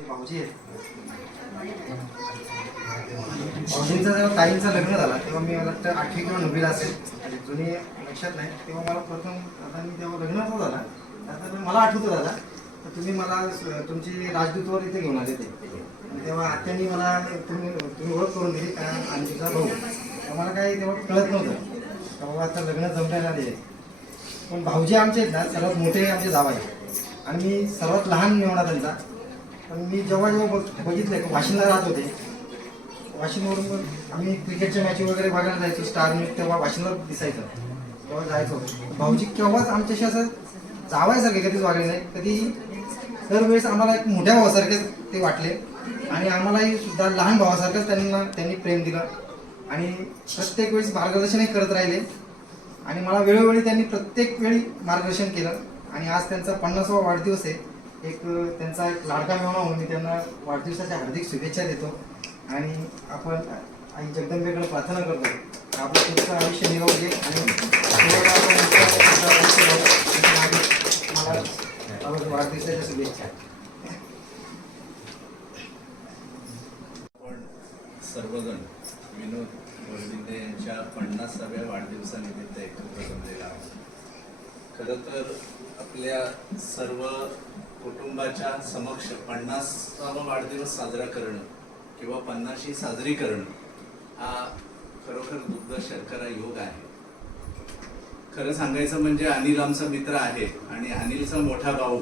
भाऊजी आहेत भाऊजींचं जेव्हा ताईंचं लग्न झालं तेव्हा मी मला वाटतं आठवी किंवा नववीला असेल. म्हणजे जुनी लक्षात नाही. तेव्हा मला प्रथम आता मी तेव्हा लग्नाचा झाला आता मला आठवतो दादा. तुम्ही मला स- तुमची राजदूतवर इथे घेऊन आले ते. तेव्हा आत्यांनी मला तुम्ही तुम्ही ओळख करून दिली का? आणि तुझा भाऊ. तर मला काही तेव्हा कळत नव्हतं. का बाबा आता लग्न जमण्यात आले पण भाऊजी आमचे आहेत ना सर्वात मोठे आमचे जाव आहे आणि मी सर्वात लहान निवडा त्यांचा. पण मी जेव्हा जेव्हा बघ बघितलं की वाशिमला राहत होते. वाशिंदवरून मग आम्ही क्रिकेटच्या मॅच वगैरे बघायला जायचो स्टार न्यूज तेव्हा वाशिमला दिसायचं. तेव्हा जायचो. भाऊजी केव्हाच आमच्याशी असं जावायसारखे कधीच वागले नाही. कधी दरवेळेस आम्हाला एक मोठ्या भावासारखेच ते वाटले. आणि आम्हालाही सुद्धा लहान भावासारखंच त्यांना त्यांनी प्रेम दिलं. आणि प्रत्येक वेळेस मार्गदर्शनही करत राहिले. आणि मला वेळोवेळी त्यांनी प्रत्येक वेळी मार्गदर्शन केलं. आणि आज त्यांचा पन्नासावा वाढदिवस आहे. एक त्यांचा एक लाडका मेहणा म्हणून मी त्यांना वाढदिवसाच्या हार्दिक शुभेच्छा देतो. आणि आपण आई जगदंबेकडे प्रार्थना करतो. आपलं तुमचं आयुष्य निरोगी आणि मला मला वाढदिवसाच्या शुभेच्छा आपण सर्वजण विनोद गोविंदे यांच्या पन्नासाव्या वाढदिवसानिमित्त एकत्र जमलेला आहोत. खरं तर आपल्या सर्व कुटुंबाच्या समक्ष पन्नासावा वाढदिवस साजरा करणं किंवा पन्नाशी साजरी करणं हा खरोखर दुग्ध शर्करा योग आहे. खरं सांगायचं म्हणजे अनिल आमचा मित्र आहे आणि अनिलचा मोठा भाऊ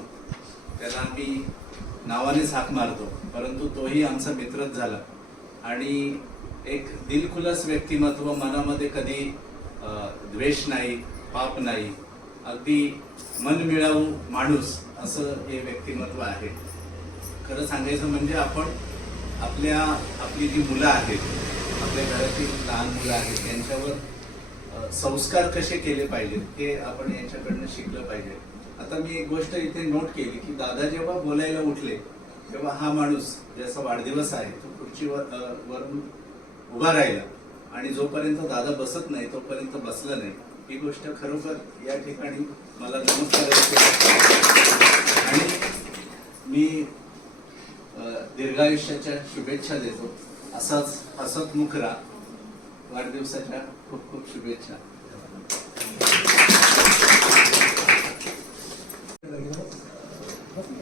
त्याला मी नावानेच हाक मारतो परंतु तोही आमचा मित्रच झाला. आणि एक दिलखुलास व्यक्तिमत्व मनामध्ये कधी द्वेष नाही पाप नाही अगदी मन मिळावू माणूस असं हे व्यक्तिमत्व आहे. खरं सांगायचं म्हणजे आपण आपल्या आपली जी मुलं आहेत आपल्या घरातील लहान मुलं आहेत त्यांच्यावर संस्कार कसे केले पाहिजेत हे आपण यांच्याकडनं शिकलं पाहिजे. आता मी एक गोष्ट इथे नोट केली की दादा जेव्हा बोलायला उठले तेव्हा हा माणूस ज्याचा वाढदिवस आहे तो खुर्चीवर वरून उभा राहिला आणि जोपर्यंत दादा बसत नाही तोपर्यंत बसला नाही. ही गोष्ट खरोखर या ठिकाणी मला नमूद करायची आणि मी दीर्घायुष्याच्या शुभेच्छा देतो. असाच हसत मुखरा वाढदिवसाच्या खूप खूप शुभेच्छा.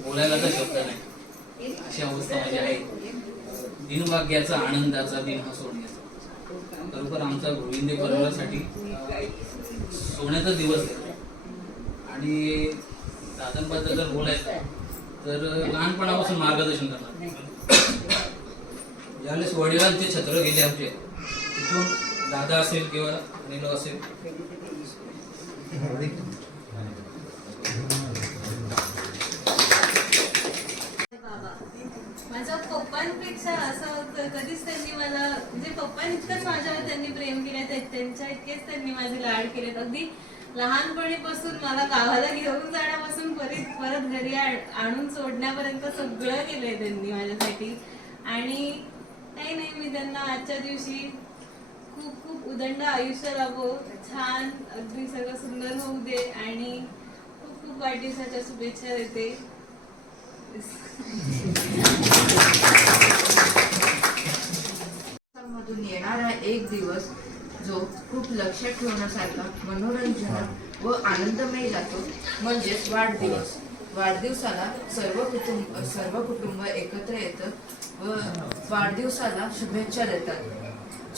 बोलायला तर शब्द नाही. अशी अवस्था माझी आहे. दिनभाग्याचा आनंदाचा दिन हा सोडण्याचा खरोखर आमचा गोविंदे परिवारासाठी सोन्याचा दिवस आहे. आणि दादांबद्दल जर बोलायचं तर लहानपणापासून मार्गदर्शन करणार. ज्यावेळेस वडिलांचे छत्र गेले आमचे इथून दादा असेल किंवा अनिल असेल. बाबा माझ्या पप्पांपेक्षा असं कधीच त्यांनी मला म्हणजे पप्पा इतकंच माझ्यावर त्यांनी प्रेम केलं त्यांच्या इतकेच त्यांनी माझे लाड केलेत अगदी लहानपणीपासून मला गावाला घेऊन जाण्यापासून परत परत घरी आण- आणून सोडण्यापर्यंत सगळं केलंय त्यांनी माझ्यासाठी. आणि काही नाही मी त्यांना आजच्या दिवशी खूप खूप उदंड आयुष्य लाभो छान अगदी सगळं सुंदर होऊ दे आणि खूप खूप वाढदिवसाच्या शुभेच्छा देते. मधून येणारा एक दिवस जो खूप लक्षात ठेवण्यासारखा मनोरंजन व आनंदमय जातो म्हणजेच वाढदिवस. वाढदिवसाला सर्व कुटुंब सर्व कुटुंब एकत्र येतं व वाढदिवसाला शुभेच्छा देतात.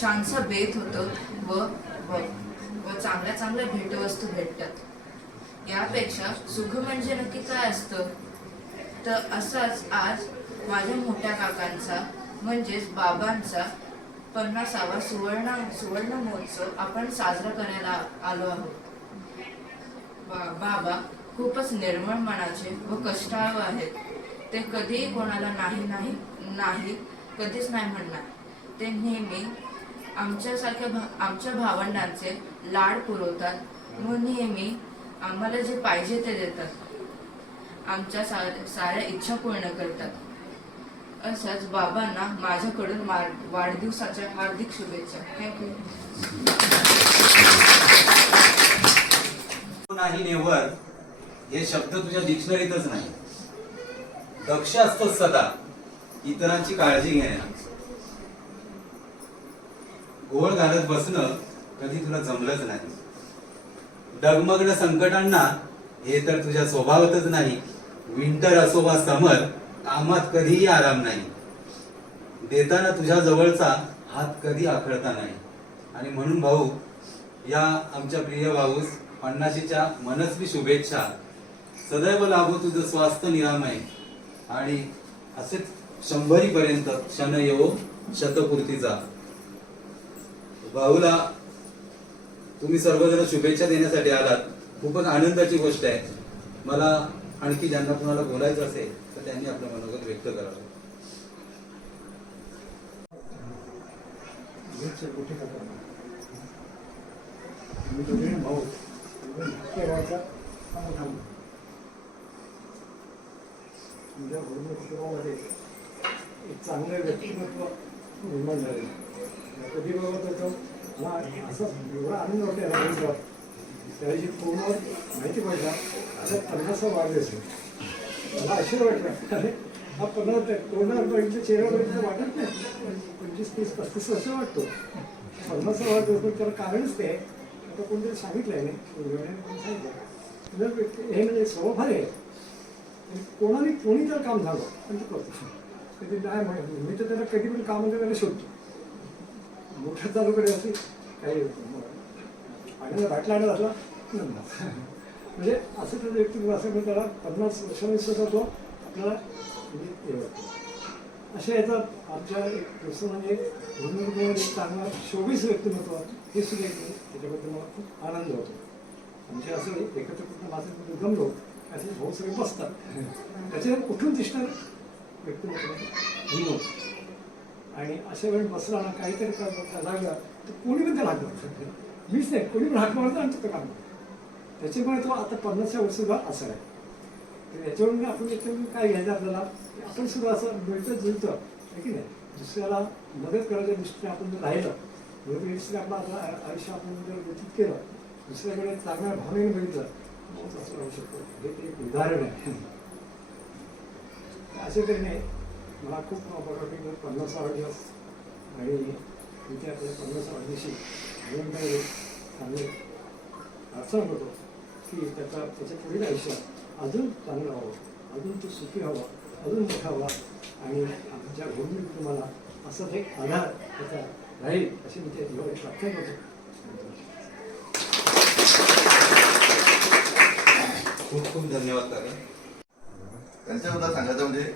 छानसं बेत होतं व व व चांगल्या चांगल्या भेटवस्तू भेटतात. यापेक्षा सुख म्हणजे नक्की काय असतं? तर असाच आज माझ्या मोठ्या काकांचा म्हणजेच बाबांचा पन्नासावा सुवर्ण सुवर्ण महोत्सव आपण साजरा करायला आलो आहोत. बा- बाबा खूपच निर्मळ मनाचे व कष्टाळू आहेत. ते कधीही कोणाला नाही नाही नाही कधीच नाही म्हणणार. ते नेहमी आमच्यासारख्या भा आमच्या भावंडांचे लाड पुरवतात. व नेहमी आम्हाला जे पाहिजे ते देतात. आमच्या सा साऱ्या इच्छा पूर्ण करतात. असंच बाबांना माझ्याकडून वाढदिवसाच्या हार्दिक शुभेच्छा. थँक्यू नाही नेवर हे शब्द तुझ्या डिक्शनरीतच नाही. दक्ष असतो सदा इतरांची काळजी घेण्यात. घोळ घालत बसणं कधी तुला जमलंच नाही. डगमगणं संकटांना हे तर तुझ्या स्वभावातच नाही. विंटर असो वा समर कामात कधीही आराम नाही. देताना तुझ्या जवळचा हात कधी आखळता नाही. आणि म्हणून भाऊ या आमच्या प्रिय भाऊस पन्नाशीच्या मनस्वी शुभेच्छा. सदैव लाभो तुझं स्वास्थ्य निरामय. आणि असेच शंभरीपर्यंत क्षण येवो शतपूर्तीचा. भाऊला तुम्ही सर्वजण शुभेच्छा देण्यासाठी आलात. खूपच आनंदाची गोष्ट आहे. मला आणखी ज्यांना कुणाला बोलायचं असेल तर त्यांनी आपलं मनोगत व्यक्त करावं. मी दोघे भाऊ. एक चांगलं व्यक्तिमत्व निर्माण झालेलं कधी बघत होतो मला असं एवढा आनंद वाटतो याला त्याची पूर्ण माहिती पडला. असं पन्नास वाढदिवस आहे. मला आश्चर्य वाटलं अरे हा पन्नास कोणा चेहऱ्यापर्यंत वाटत नाही. पंचवीस तीस पस्तीस वर्ष वाटतो. पन्नास वाढदिवस पण त्याला कारणच ते आहे. आता कोणतरी सांगितलंय नाही. सांगितलं जर व्यक्ती- हे म्हणजे स्वभाव आहे. कोणाने कोणी तर काम झालं पण ते करतो कधी नाही मी तर त्याला कधी पण काम त्याला शोधतो. मोठ्या चालूकडे असते काही पाण्याचा बाटला आणत असला म्हणजे असं त्याचं व्यक्तित्व असं मी त्याला पन्नास वर्षांनी सुद्धा तो आपल्याला म्हणजे हे अशा याचा आमच्या एक दुसरं म्हणजे भूमिमध्ये एक चांगला शोभीस व्यक्तिमत्व हे सुद्धा एक त्याच्याबद्दल मला खूप आनंद होतो. म्हणजे असं एकत्र माझं जमलो असे भाऊ सगळे बसतात. त्याचे कुठून दिसणार व्यक्तिमत्व? ही आणि अशा वेळी बसला ना काहीतरी का- तर कोणी पण त्याला हाक शकते मीच नाही कोणी पण हाक मारतो आणि तो काम त्याच्यामुळे तो आता पन्नासच्या वर्ष सुद्धा असं आहे. तर याच्यावरून आपण याच्यावरून काय घ्यायचं आपल्याला आपण सुद्धा असं मिळतं जुळतं आहे की नाही? दुसऱ्याला मदत करायच्या दृष्टीने आपण जर राहिलं योग्य दृष्टीने आपलं आपलं आयुष्य आपण जर व्यतीत केलं दुसऱ्याकडे चांगल्या भावनेने बघितलं असं राहू शकतो. हे ते एक उदाहरण आहे. असे तरी नाही मला खूप बरं पन्नास दिवस आणि तिथे आपल्या पन्नास दिवशी अजून काही चांगले अडचण होतो की त्याचा त्याच्या पुढील आयुष्यात अजून चांगलं व्हावं अजून तो सुखी व्हावा अजून मोठा व्हावा आणि आमच्या भूमी तुम्हाला असंच एक आधार त्याचा राहील अशी मी ते एवढे प्रार्थना करतो खूप खूप धन्यवाद त्यांच्याबद्दल सांगायचं म्हणजे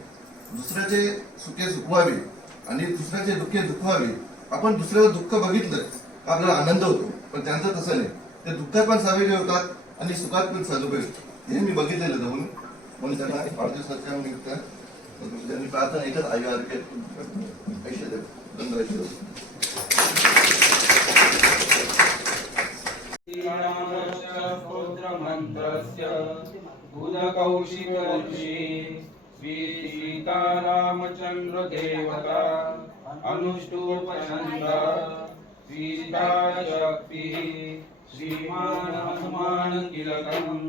दुसऱ्याचे सुखे सुखवावे आणि दुसऱ्याचे दुःखे दुखवावे. आपण दुसऱ्याचं दुःख बघितलं का आपल्याला आनंद होतो. पण त्यांचं तसं नाही. ते दुःखात पण सावेले होतात आणि सुखात पण साजूबे होतात. हे मी बघितलेलं जाऊन. म्हणून त्यांना वाढदिवसाच्या निमित्त त्यांनी प्रार्थना एकच आई आरोग्य ऐश्य देव धन्यवाद स्तोत्रमन्त्रस्य श्री सीतारामचन्द्र देवता अनुष्टोपचन्द सीताशक्तिः श्रीमान् हनुमान् किलकम्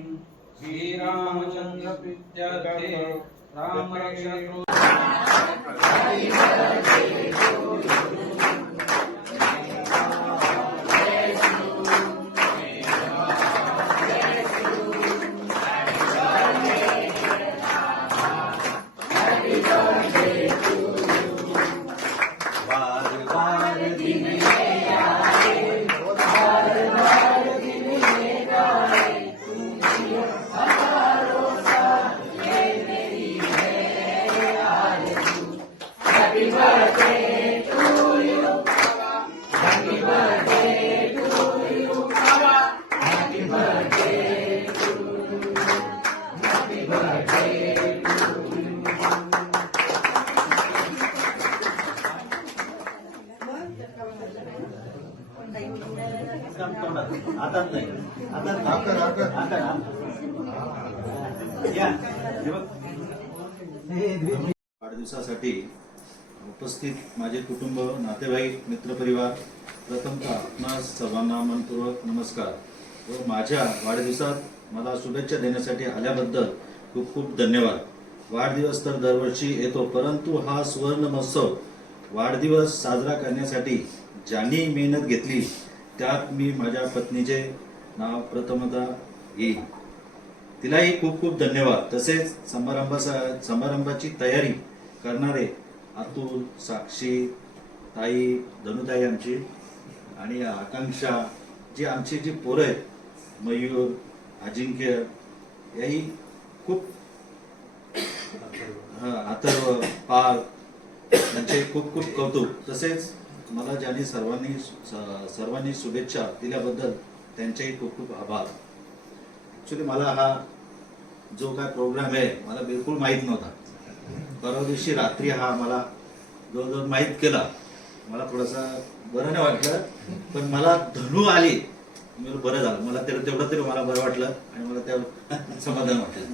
श्रीरामचन्द्रप्रीत्यर्थे रामरक्षो तिलकम् श्रीरामचन्द्र प्रीत्यर्थे रामरक्षतु वाढदिवसासाठी उपस्थित माझे कुटुंब नातेवाईक मित्रपरिवार प्रथमतः आपणास सर्वांना मनपूर्वक नमस्कार व माझ्या वाढदिवसात मला शुभेच्छा देण्यासाठी आल्याबद्दल खूप खूप धन्यवाद. वाढदिवस तर दरवर्षी येतो परंतु हा सुवर्ण महोत्सव वाढदिवस साजरा करण्यासाठी ज्यांनी मेहनत घेतली त्यात मी माझ्या पत्नीचे नाव प्रथमतः घेईन तिलाही खूप खूप धन्यवाद. तसेच समारंभाचा समारंभाची तयारी करणारे अतुल साक्षी ताई धनुताई आमची आणि आकांक्षा जी आमची जी पोरं आहेत मयूर अजिंक्य याही खूप अथर्व पाल यांचे खूप खूप कौतुक. तसेच मला ज्यांनी सर्वांनी सर्वांनी शुभेच्छा दिल्याबद्दल त्यांचेही खूप खूप आभार. ॲक्च्युली मला हा जो काय प्रोग्राम आहे मला बिलकुल माहीत नव्हता. परवा दिवशी रात्री हा मला जवळजवळ माहीत केला. मला थोडासा बरं नाही वाटलं पण मला धनू आली. मी बरं झालं. मला तेवढं तेवढं तरी मला बरं वाटलं आणि मला त्या समाधान वाटलं.